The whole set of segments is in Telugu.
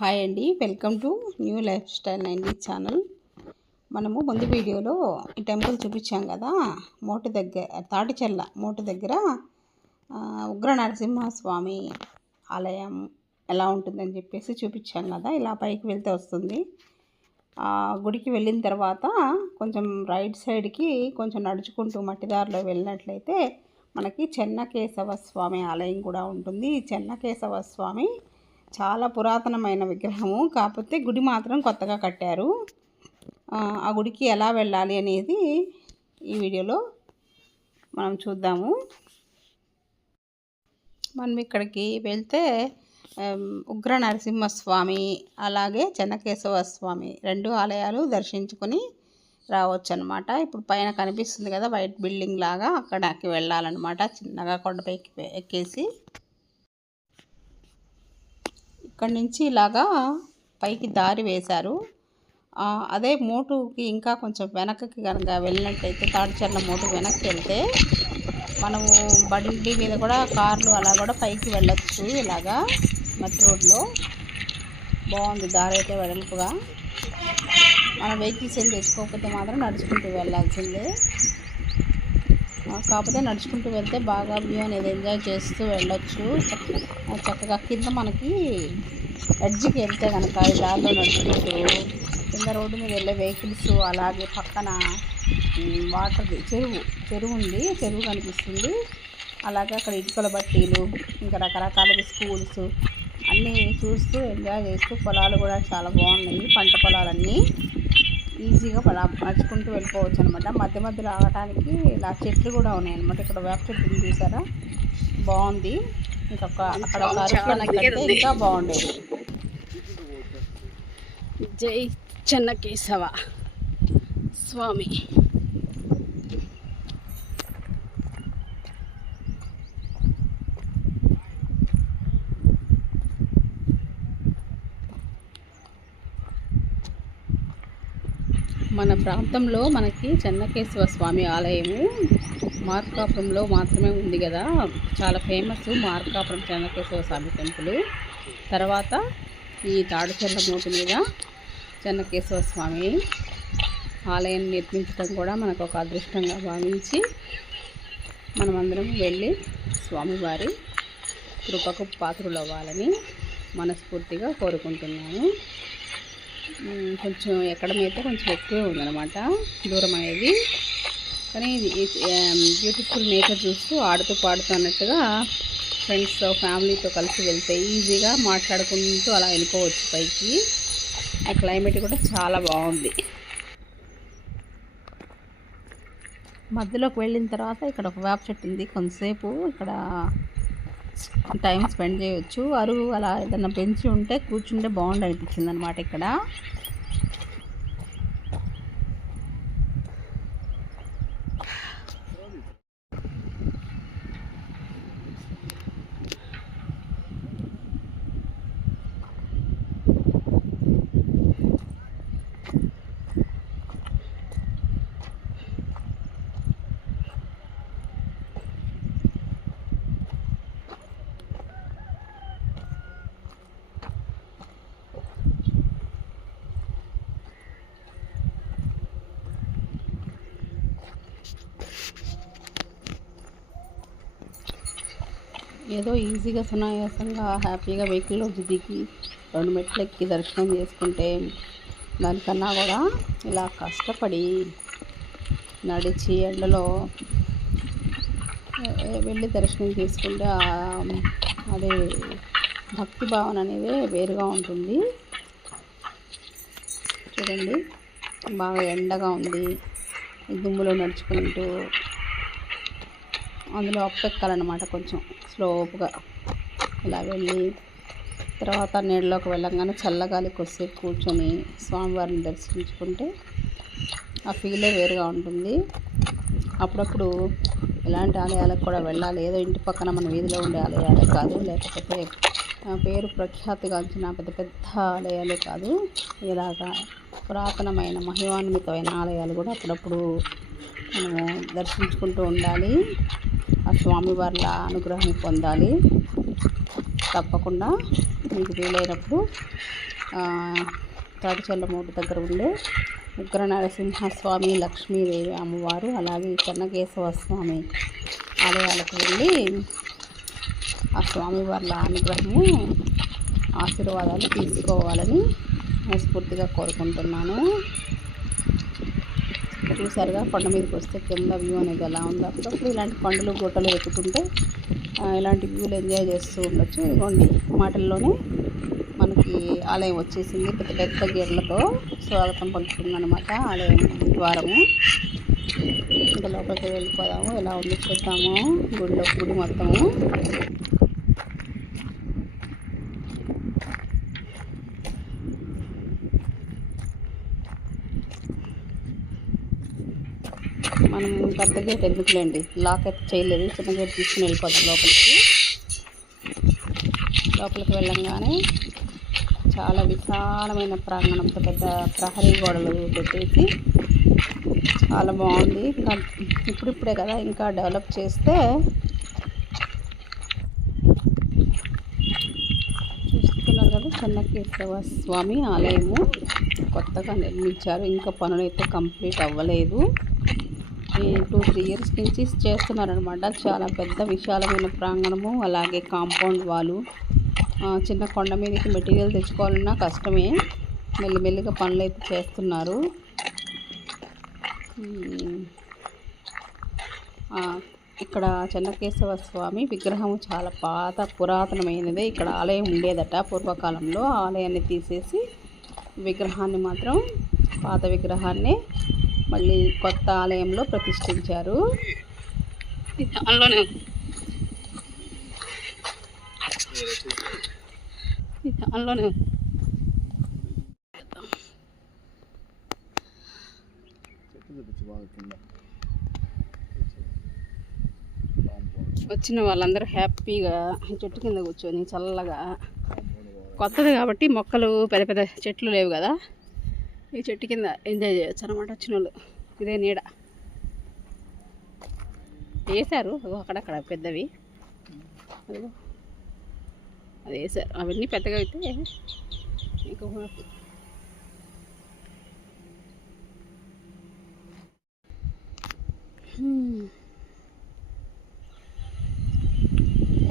హాయ్ అండి. Welcome to new life style ninety channel. మనము ముందు వీడియోలో ఈ టెంపుల్ చూపించాం కదా మోటు దగ్గర తాటిచెల్ల మోటు దగ్గర ఉగ్ర నరసింహస్వామి ఆలయం ఎలా ఉంటుందని చెప్పేసి చూపించాం కదా. ఇలా పైకి వెళ్తే వస్తుంది. ఆ గుడికి వెళ్ళిన తర్వాత కొంచెం రైట్ సైడ్కి కొంచెం నడుచుకుంటూ మట్టిదారిలో వెళ్ళినట్లయితే మనకి చెన్నకేశవ స్వామి ఆలయం కూడా ఉంటుంది. చెన్నకేశవ స్వామి చాలా పురాతనమైన విగ్రహము. కాకపోతే గుడి మాత్రం కొత్తగా కట్టారు. ఆ, గుడికి ఎలా వెళ్ళాలి అనేది ఈ వీడియోలో మనం చూద్దాము. మనం ఇక్కడికి వెళ్తే ఉగ్ర నరసింహస్వామి అలాగే చెన్నకేశవ స్వామి రెండు ఆలయాలు దర్శించుకొని రావచ్చు అనమాట ఇప్పుడు పైన కనిపిస్తుంది కదా వైట్ బిల్డింగ్ లాగా అక్కడికి వెళ్ళాలన్నమాట. చిన్నగా కొండపై ఎక్కి- ఎక్కేసి. ఇక్కడి నుంచి ఇలాగా పైకి దారి వేశారు. అదే మోటుకి ఇంకా కొంచెం వెనక్కి కనుక వెళ్ళినట్టయితే తాడిచర్ల మోటు వెనక్కి వెళ్తే మనము బండి మీద కూడా కార్లు అలా కూడా పైకి వెళ్ళొచ్చు ఇలాగా మట్టి రోడ్లో. బాగుంది దారి అయితే వెడల్పుగా. మన వెహికల్స్ ఏం తెచ్చుకోకపోతే మాత్రం నడుచుకుంటూ వెళ్ళాల్సిందే. కాకపోతే నడుచుకుంటూ వెళ్తే బాగా వ్యూ అనేది ఎంజాయ్ చేస్తూ వెళ్ళొచ్చు. చక్కగా కింద మనకి ఎడ్జికి వెళ్తే కనుక ఈ దారిలో నడుచుకుంటూ కింద రోడ్డు మీద వెళ్ళే వెహికల్స్ అలాగే పక్కన వాటర్ చెరువు చెరువు ఉంది చెరువు కనిపిస్తుంది. అలాగే అక్కడ ఇటుకల బట్టీలు ఇంకా రకరకాల స్కూల్స్ అన్నీ చూస్తూ ఎంజాయ్ చేస్తూ పొలాలు కూడా చాలా బాగున్నాయి. పంట పొలాలన్నీ ఈజీగా నడుచుకుంటూ వెళ్ళిపోవచ్చు అనమాట మధ్య మధ్యలో ఆగటానికి ఇలా చెట్లు కూడా ఉన్నాయి అనమాట ఇక్కడ వేప చెట్టు చూసారా? బాగుంది. అక్కడ ఒక ఇంకా బాగుండేది. జై చెన్నకేశవ స్వామి. మన ప్రాంతంలో మనకి చెన్నకేశవ స్వామి ఆలయము మార్కాపురంలో మాత్రమే ఉంది కదా. చాలా ఫేమస్ మార్కాపురం చెన్నకేశ్వర స్వామి టెంపుల్. తర్వాత ఈ తాడుచెర్ల మూటి మీద చెన్నకేశ్వర స్వామి ఆలయం నిర్మించడం కూడా మనకు ఒక అదృష్టంగా భావించి మనమందరం వెళ్ళి స్వామివారి కృపకు పాత్రలు అవ్వాలని మనస్ఫూర్తిగా కోరుకుంటున్నాను కొంచెం ఎక్కడమైతే కొంచెం ఎక్కువే ఉందన్నమాట. దూరం అనేది కానీ ఇది బ్యూటిఫుల్ నేచర్ um, చూస్తూ ఆడుతూ పాడుతూ అన్నట్టుగా ఫ్రెండ్స్తో ఫ్యామిలీతో కలిసి వెళ్తే ఈజీగా మాట్లాడుకుంటూ అలా వెళ్ళిపోవచ్చు పైకి. ఆ క్లైమేట్ కూడా చాలా బాగుంది. మధ్యలోకి వెళ్ళిన తర్వాత ఇక్కడ ఒక వేప చెట్టు ఉంది. కొంతసేపు ఇక్కడ టైం స్పెండ్ చేయొచ్చు. అరువు అలా ఏదైనా పెంచి ఉంటే కూర్చుంటే బాగుండు అనిపించింది అనమాట ఇక్కడ. ఏదో ఈజీగా సునాయాసంగా హ్యాపీగా వెహికల్లో దిగి రెండు మెట్లు ఎక్కి దర్శనం చేసుకుంటే దానికన్నా కూడా ఇలా కష్టపడి నడిచి ఎండలో వెళ్ళి దర్శనం చేసుకుంటే అదే భక్తి భావన అనేది వేరుగా ఉంటుంది. చూడండి బాగా ఎండగా ఉంది. దుమ్ములో నడుచుకుంటూ అందులో అప్పెక్కాలన్నమాట కొంచెం స్లోప్గా. ఇలా వెళ్ళి తర్వాత నీళ్ళలోకి వెళ్ళంగానే చల్లగాలి కొద్దిసేపు కూర్చొని స్వామివారిని దర్శించుకుంటే ఆ ఫీలే వేరుగా ఉంటుంది. అప్పుడప్పుడు ఇలాంటి ఆలయాలకు కూడా వెళ్ళాలి. ఏదో ఇంటి పక్కన మన వీధిలో ఉండే ఆలయాలే కాదు లేకపోతే ఆ, పేరు ప్రఖ్యాతిగాంచిన పెద్ద పెద్ద ఆలయాలే కాదు. ఇలాగా పురాతనమైన మహిమాన్వితమైన ఆలయాలు కూడా అప్పుడప్పుడు మనము దర్శించుకుంటూ ఉండాలి. ఆ స్వామి స్వామివార్ల అనుగ్రహం పొందాలి. తప్పకుండా మీకు వీలైనప్పుడు ఆ, మూడు దగ్గర ఉండే ఉగ్ర నరసింహస్వామి లక్ష్మీదేవి అమ్మవారు అలాగే చెన్నకేశవ స్వామి ఆలయాలకు వెళ్ళి ఆ స్వామి వారి అనుగ్రహము ఆశీర్వాదాలు తీసుకోవాలని మనస్ఫూర్తిగా కోరుకుంటున్నాను. చూసారుగా కొండ మీదకి వస్తే కింద వ్యూ అనేది ఎలా ఉందో. అప్పుడప్పుడు ఇలాంటి కొండలు గుట్టలు ఎక్కుతుంటే ఇలాంటి వ్యూలు ఎంజాయ్ చేస్తూ ఉండొచ్చు. ఇదిగోండి మాటల్లోనే మనకి ఆలయం వచ్చేసింది. పెద్ద పెద్ద గేట్లతో స్వాగతం పలుకుతుంది అనమాట ఆలయం ద్వారము. ఇంకా లోపలికి వెళ్ళిపోదాము. ఎలా ఉందో చూద్దాము. గుడిలో గుడి మొత్తము. మనం పెద్ద గేట్ ఎందుకులేండి? లాక్ అయితే చేయలేదు. చిన్న గేట్ తీసుకుని వెళ్ళిపోతాం లోపలికి. లోపలికి వెళ్ళంగానే చాలా విశాలమైన ప్రాంగణంతో పెద్ద ప్రహరీ గోడలు పెట్టేసి చాలా బాగుంది. ఇంకా ఇప్పుడిప్పుడే కదా ఇంకా డెవలప్ చేస్తే చూస్తున్నారు కదా చెన్నకేశవ స్వామి ఆలయము. కొత్తగా నిర్మించారు. ఇంకా పనులు అయితే కంప్లీట్ అవ్వలేదు. టూ త్రీ ఇయర్స్ నుంచి చేస్తున్నారనమాట. చాలా పెద్ద విశాలమైన ప్రాంగణము అలాగే కాంపౌండ్ వాళ్ళు చిన్న కొండ మీదకి మెటీరియల్ తెచ్చుకోవాలన్నా కష్టమే. మెల్లిమెల్లిగా పనులు అయితే చేస్తున్నారు ఇక్కడ చెన్నకేశవ స్వామి విగ్రహం చాలా పాత పురాతనమైనది. ఇక్కడ ఆలయం ఉండేదట పూర్వకాలంలో. ఆలయాన్ని తీసేసి విగ్రహాన్ని మాత్రం పాత విగ్రహాన్ని మళ్ళీ కొత్త ఆలయంలో ప్రతిష్ఠించారు. అందులోనే అందులోనే వచ్చిన వాళ్ళందరూ హ్యాపీగా చెట్టు కింద కూర్చొని చల్లగా. కొత్తది కాబట్టి మొక్కలు పెద్ద పెద్ద చెట్లు లేవు కదా. ఈ చెట్టు కింద ఎంజాయ్ చేయొచ్చు అనమాట వచ్చిన వాళ్ళు ఇదే నీడ. వేశారు. అక్కడక్కడ పెద్దవి. అదిగో. అది వేశారు. అవన్నీ పెద్దగా అయితే ఇంకా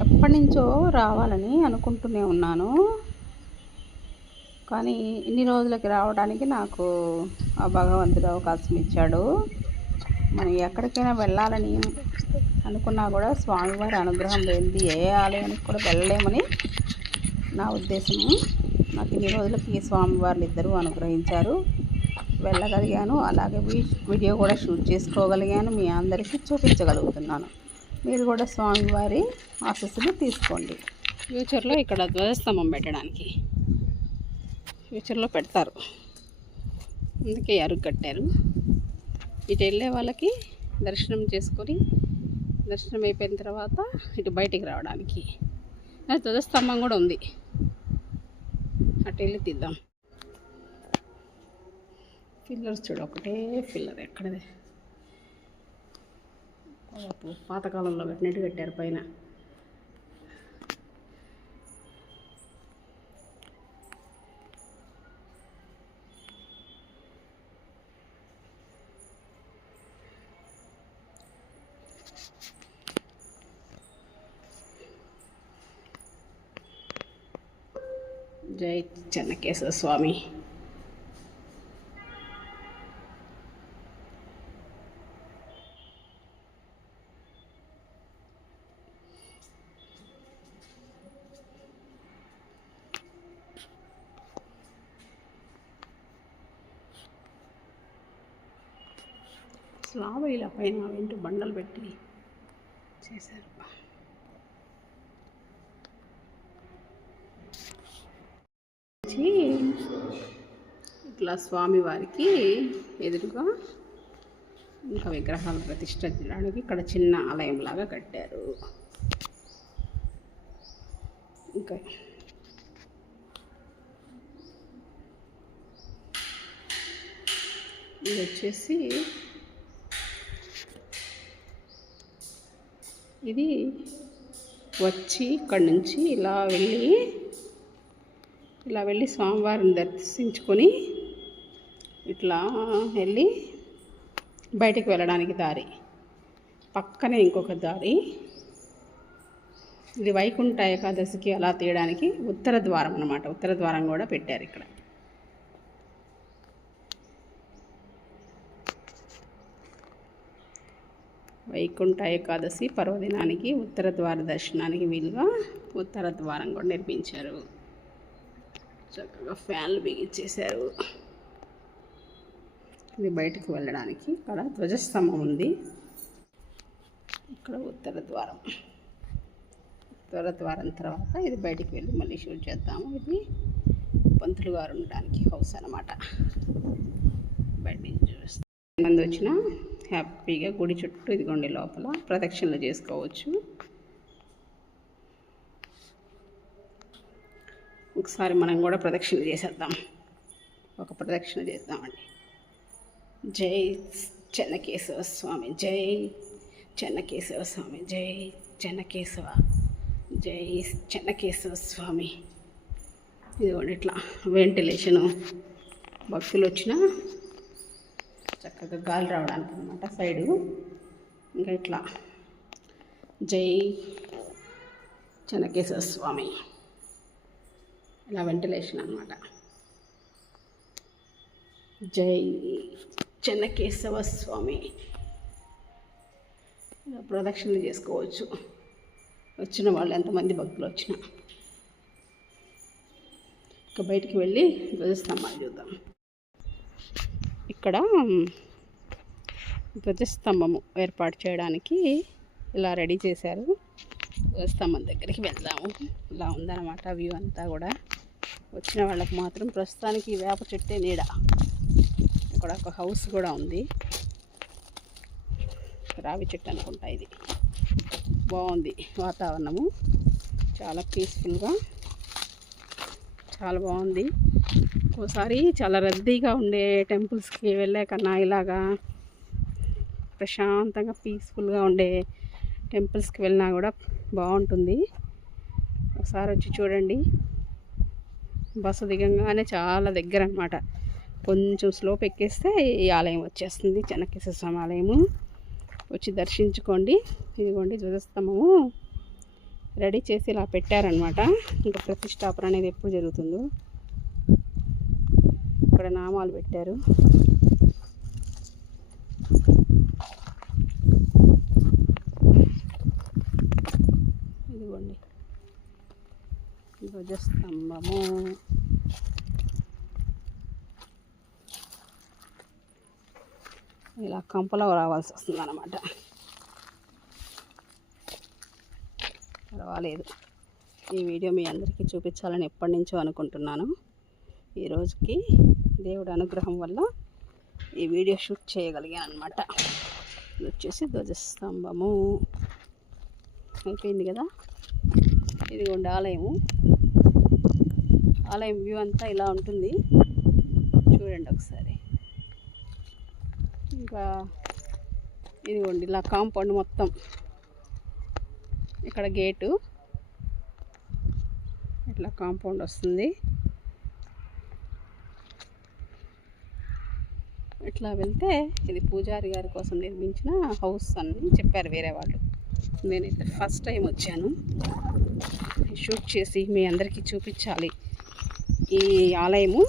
ఎప్పటి నుంచో రావాలని అనుకుంటూనే ఉన్నాను. కానీ ఇన్ని రోజులకి రావడానికి నాకు ఆ భగవంతుడు అవకాశం ఇచ్చాడు. మనం ఎక్కడికైనా వెళ్ళాలని అనుకున్నా కూడా స్వామివారి అనుగ్రహం లేనిది ఏ ఆలయానికి కూడా వెళ్ళలేమని నా ఉద్దేశము నాకు ఇన్ని రోజులకి స్వామివార్లు స్వామివారిని ఇద్దరూ అనుగ్రహించారు. వెళ్ళగలిగాను. అలాగే వీడియో కూడా షూట్ చేసుకోగలిగాను. మీ అందరికీ చూపించగలుగుతున్నాను. మీరు కూడా స్వామివారి ఆశస్సులు తీసుకోండి. ఫ్యూచర్లో ఇక్కడ ధ్వజస్తంభం పెట్టడానికి. ఫ్యూచర్లో పెడతారు. అందుకే అరుగు కట్టారు. ఇటు వెళ్ళే వాళ్ళకి దర్శనం చేసుకొని దర్శనం అయిపోయిన తర్వాత ఇటు బయటికి రావడానికి. ధ్వజస్తంభం కూడా ఉంది. అటు వెళ్ళి తీద్దాం. పిల్లర్స్ చూడు ఒకటే పిల్లర్ ఎక్కడదే? పాతకాలంలో కట్టినట్టు కట్టారు పైన. జై చెన్నకేశ్వర స్వామి. స్లాబ్ ఇలా పైన వెంట బండలు పెట్టి చేశారు వచ్చి ఇట్లా స్వామివారికి ఎదురుగా ఇంకా విగ్రహాలు ప్రతిష్ఠించడానికి ఇక్కడ చిన్న ఆలయంలాగా కట్టారు. ఇంకా ఇది వచ్చేసి ఇది వచ్చి ఇక్కడి నుంచి ఇలా వెళ్ళి ఇలా వెళ్ళి స్వామివారిని దర్శించుకొని ఇట్లా వెళ్ళి బయటికి వెళ్ళడానికి దారి. పక్కనే ఇంకొక దారి. ఇది వైకుంఠ ఏకాదశికి అలా తీయడానికి ఉత్తర ద్వారం అన్నమాట. ఉత్తర ద్వారం కూడా పెట్టారు ఇక్కడ. వైకుంఠ ఏకాదశి పర్వదినానికి ఉత్తర ద్వార దర్శనానికి వీలుగా ఉత్తర ద్వారం కూడా నిర్మించారు. చక్కగా ఫ్యాన్లు బిగించేశారు. ఇది బయటకు వెళ్ళడానికి. ఇక్కడ ధ్వజస్తంభం ఉంది. ఇక్కడ ఉత్తర ద్వారం. ఉత్తర ద్వారం తర్వాత ఇది బయటికి వెళ్ళి మళ్ళీ షూట్ చేద్దాము. ఇది పంతులు గారు ఉండడానికి హౌస్ అనమాట బయట చూస్తాం చూస్తే మంది వచ్చినా హ్యాపీగా గుడి చుట్టూ ఇదిగోండి లోపల ప్రదక్షిణలు చేసుకోవచ్చు. ఒకసారి మనం కూడా ప్రదక్షిణ చేసేద్దాం. ఒక ప్రదక్షిణ చేద్దామండి. జై చెన్నకేశవ స్వామి జై చెన్నకేశవ స్వామి జై చెన్నకేశవ జై చెన్నకేశవ స్వామి. ఇదిగోండి ఇట్లా వెంటిలేషను భక్తులు వచ్చినా చక్కగా గాలి రావడానికి అనమాట సైడు. ఇంకా ఇట్లా జై చెన్నకేశవ స్వామి. ఇలా వెంటిలేషన్ అనమాట జై చెన్నకేశవ స్వామి ప్రదక్షిణలు చేసుకోవచ్చు. వచ్చిన వాళ్ళు ఎంతమంది భక్తులు వచ్చినా. ఇక బయటికి వెళ్ళి ధ్వజస్తంభాలు చూద్దాం. ఇక్కడ ధ్వజస్తంభము ఏర్పాటు చేయడానికి ఇలా రెడీ చేశారు. ధ్వజస్తంభం దగ్గరికి వెళ్దాము. ఇలా ఉందన్నమాట వ్యూ అంతా కూడా. వచ్చిన వాళ్ళకి మాత్రం ప్రస్తుతానికి వేప చెట్టే నీడ. అక్కడ ఒక హౌస్ కూడా ఉంది. రావి చెట్టు అనుకుంటా ఇది. బాగుంది వాతావరణము. చాలా పీస్ఫుల్గా చాలా బాగుంది. ఒకసారి చాలా రద్దీగా ఉండే టెంపుల్స్కి వెళ్ళే కన్నా ఇలాగా ప్రశాంతంగా పీస్ఫుల్గా ఉండే టెంపుల్స్కి వెళ్ళినా కూడా బాగుంటుంది. ఒకసారి వచ్చి చూడండి. బస్సు దిగంగానే చాలా దగ్గర అనమాట కొంచెం స్లోప్ ఎక్కేస్తే ఈ ఆలయం వచ్చేస్తుంది. చెన్నకేశ్వర స్వామి ఆలయము. వచ్చి దర్శించుకోండి. ఇదిగోండి ధ్వజస్తంభము. రెడీ చేసి ఇలా పెట్టారనమాట ఇంకా ప్రతిష్టాపన అనేది ఎప్పుడు జరుగుతుందో. ఇక్కడ నామాలు పెట్టారు. ఇదిగోండి. ధ్వజస్తంభము. ఇలా కంపలో రావాల్సి వస్తుంది అనమాట పర్వాలేదు. ఈ వీడియో మీ అందరికీ చూపించాలని ఎప్పటి నుంచో అనుకుంటున్నాను. ఈ రోజుకి దేవుడి అనుగ్రహం వల్ల ఈ వీడియో షూట్ చేయగలిగాను అనమాట ఇది వచ్చేసి ధ్వజస్తంభము. అయిపోయింది కదా? ఇదిగోండి ఆలయము. ఆలయం వ్యూ అంతా ఇలా ఉంటుంది. చూడండి ఒకసారి. ఇంకా ఇదిగోండి ఇలా కాంపౌండ్ మొత్తం. ఇక్కడ గేటు. ఇట్లా కాంపౌండ్ వస్తుంది. ఇట్లా వెళ్తే ఇది పూజారి గారి కోసం నిర్మించిన హౌస్ అని చెప్పారు వేరే వాళ్ళు. నేనైతే ఫస్ట్ టైం వచ్చాను. షూట్ చేసి మీ అందరికీ చూపించాలి ఈ ఆలయము.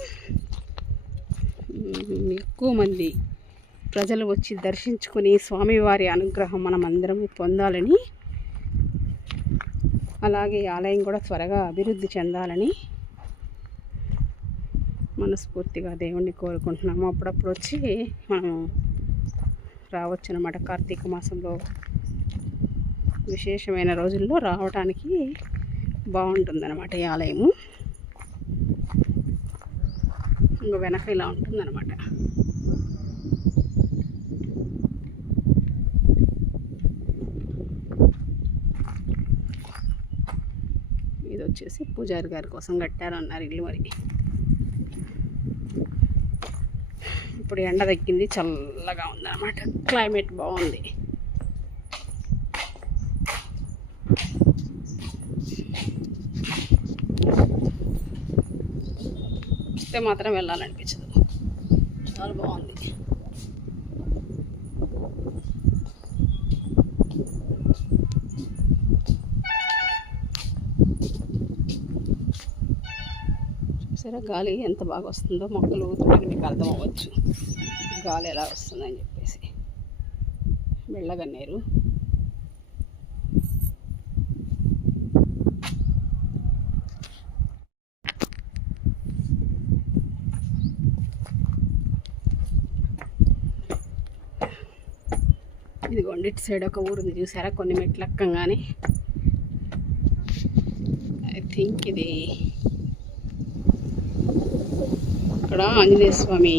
ఎక్కువ మంది ప్రజలు వచ్చి దర్శించుకుని స్వామివారి అనుగ్రహం మనం అందరం పొందాలని అలాగే ఆలయం కూడా త్వరగా అభివృద్ధి చెందాలని మనస్ఫూర్తిగా దేవుణ్ణి కోరుకుంటున్నాము. అప్పుడప్పుడు వచ్చి మనం రావచ్చు అనమాట కార్తీక మాసంలో విశేషమైన రోజుల్లో రావడానికి బాగుంటుందన్నమాట ఈ ఆలయము. ఇంకా వెనక ఇలా ఉంటుందన్నమాట ఇది వచ్చేసి పూజారి గారి కోసం కట్టారన్నారు ఇల్లు మరి. ఇప్పుడు ఎండ తగ్గింది చల్లగా ఉందన్నమాట. క్లైమేట్ బాగుంది. వస్తే మాత్రం వెళ్ళాలనిపించదు. చాలా బాగుంది. చూసారా? గాలి ఎంత బాగా వస్తుందో మొక్కలు ఊతుంటే మీకు అర్థం అవ్వచ్చు. గాలి ఎలా వస్తుందని చెప్పేసి. వెళ్ళగన్నారు ఇదిగోండి ఇటు సైడ్ ఒక ఊరు ఉంది చూసారా? కొన్ని మెట్లు ఎక్కంగానే. ఐ థింక్ ఇది ఇక్కడ ఆంజనేయ స్వామి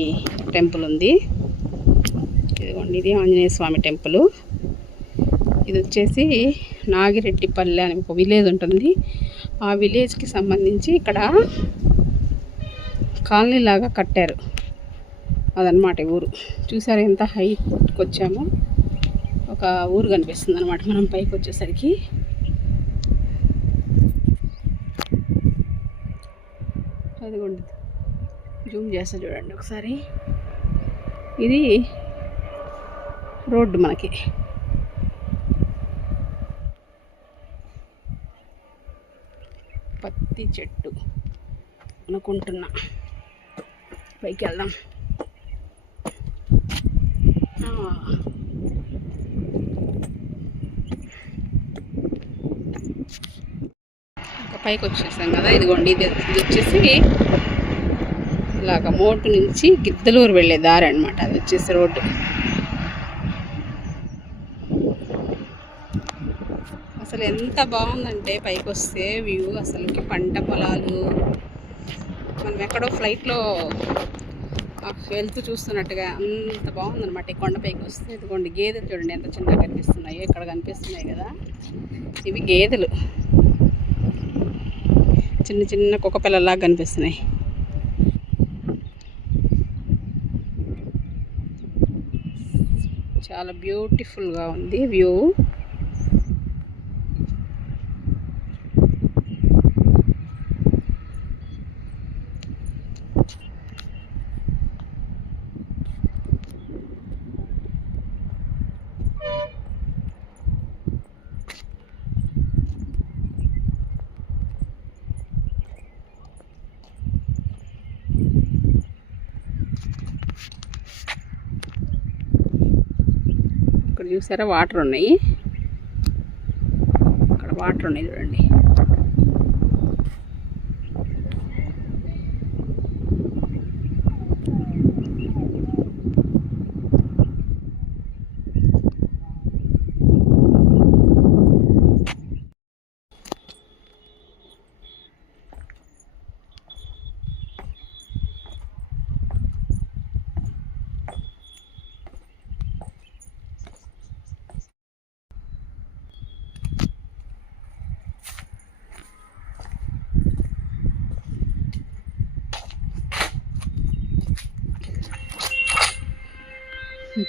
టెంపుల్ ఉంది. ఇదిగోండి ఇది ఆంజనేయ స్వామి టెంపుల్. ఇది వచ్చేసి నాగిరెడ్డిపల్లె అని ఒక విలేజ్ ఉంటుంది. ఆ విలేజ్కి సంబంధించి ఇక్కడ కాలనీ లాగా కట్టారు. అదనమాట ఈ ఊరు. చూసారు ఎంత హైట్కి వచ్చామో ఒక ఊరు కనిపిస్తుంది అనమాట మనం పైకి వచ్చేసరికి అదిగోండి. జూమ్ చేస్తా చూడండి ఒకసారి. ఇది రోడ్డు మనకి. పత్తి చెట్టు అనుకుంటున్నా. పైకి వెళ్దాం. ఆ. ఇంకా పైకి వచ్చేసాం కదా ఇదిగోండి ఇది ఇది వచ్చేసి ఇలాగ మోటు నుంచి గిద్దలూరు వెళ్ళే దారి అనమాట అది వచ్చేసి రోడ్డు. అసలు ఎంత బాగుందంటే పైకి వస్తే వ్యూ అసలుకి పంట పొలాలు. మనం ఎక్కడో ఫ్లైట్లో వెళ్తూ చూస్తున్నట్టుగా అంత బాగుందన్నమాట. ఈ కొండపైకి వస్తే ఇదిగోండి గేదెలు చూడండి ఎంత చిన్నగా కనిపిస్తున్నాయి ఇక్కడ కనిపిస్తున్నాయి కదా. ఇవి గేదెలు. చిన్న చిన్న కుక్క పిల్లలాగా కనిపిస్తున్నాయి. చాలా బ్యూటిఫుల్గా ఉంది వ్యూ చూసారా? వాటర్ ఉన్నాయి. అక్కడ వాటర్ ఉన్నాయి చూడండి.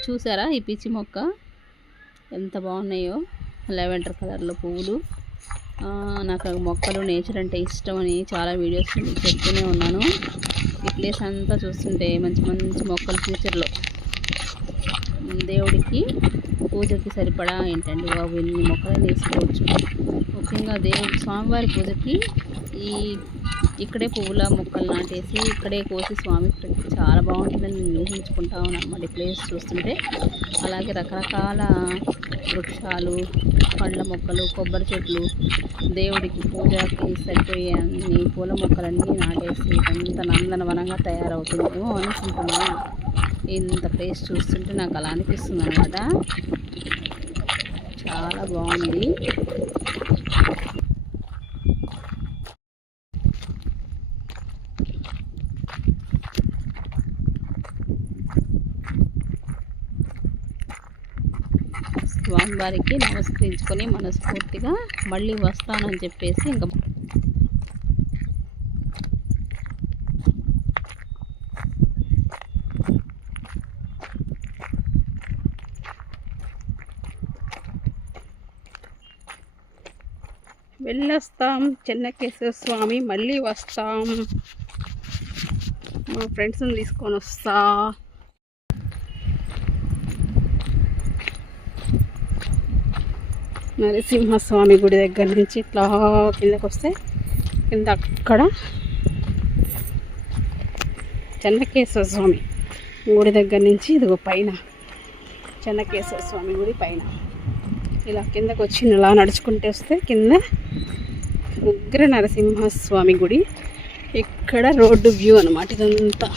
చూసారా ఈ పిచ్చి మొక్క? ఎంత బాగున్నాయో. లెవెండర్ కలర్లో పువ్వులు. నాకు మొక్కలు నేచర్ అంటే ఇష్టం అని చాలా వీడియోస్ చెప్తూనే ఉన్నాను. ఈ ప్లేస్ అంతా చూస్తుంటే మంచి మంచి మొక్కలు ఫ్యూచర్లో. దేవుడికి పూజకి సరిపడా ఏంటండి బాబు? ఎన్ని మొక్కలు వేసుకోవచ్చు. ముఖ్యంగా దేవుడి స్వామివారి పూజకి ఈ ఇక్కడే పువ్వుల మొక్కలు నాటేసి ఇక్కడే కోసి స్వామి చాలా బాగుంటుందని నేను ఊహించుకుంటా ఉన్నాను ప్లేస్ చూస్తుంటే అలాగే రకరకాల వృక్షాలు పండ్ల మొక్కలు కొబ్బరి చెట్లు దేవుడికి పూజకి సరిపోయే అన్ని పూల మొక్కలన్నీ నాటేసి ఎంత నందనవనంగా తయారవుతుందేమో అనుకుంటున్నాను. ఇంత ప్లేస్ చూస్తుంటే నాకు అలా అనిపిస్తుంది అనమాట చాలా బాగుంది. స్వామివారికి నమస్కరించుకొని మనస్ఫూర్తిగా మళ్ళీ వస్తానని చెప్పేసి ఇంకా వెళ్ళొస్తాం చెన్నకేశ్వర స్వామి మళ్ళీ వస్తాం. మా ఫ్రెండ్స్ని తీసుకొని వస్తా. నరసింహస్వామి గుడి దగ్గర నుంచి ఇట్లా కిందకు వస్తే కింద అక్కడ చెన్నకేశ్వర స్వామి గుడి దగ్గర నుంచి ఇదిగో పైన. చెన్నకేశ్వర స్వామి గుడి పైన. ఇలా కిందకు వచ్చి ఇలా నడుచుకుంటే వస్తే కింద ఉగ్ర నరసింహస్వామి గుడి. ఇక్కడ రోడ్డు వ్యూ అనమాట ఇదంతా.